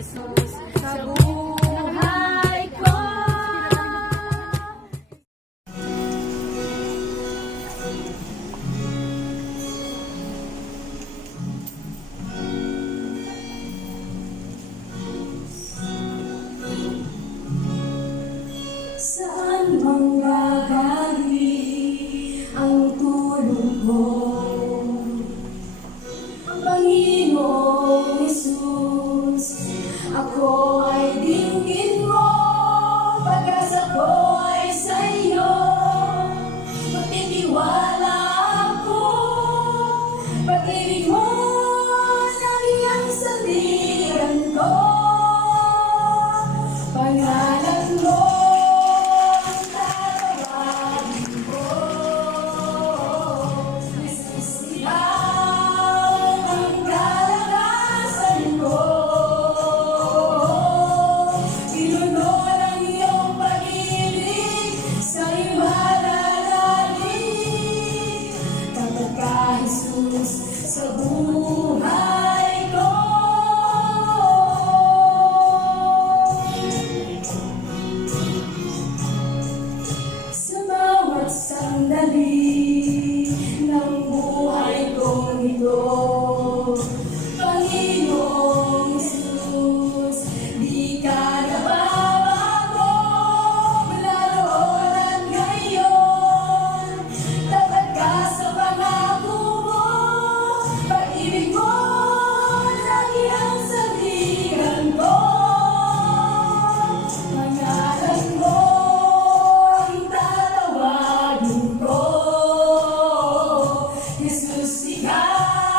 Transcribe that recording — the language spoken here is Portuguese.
Jesus. Saúde. see how.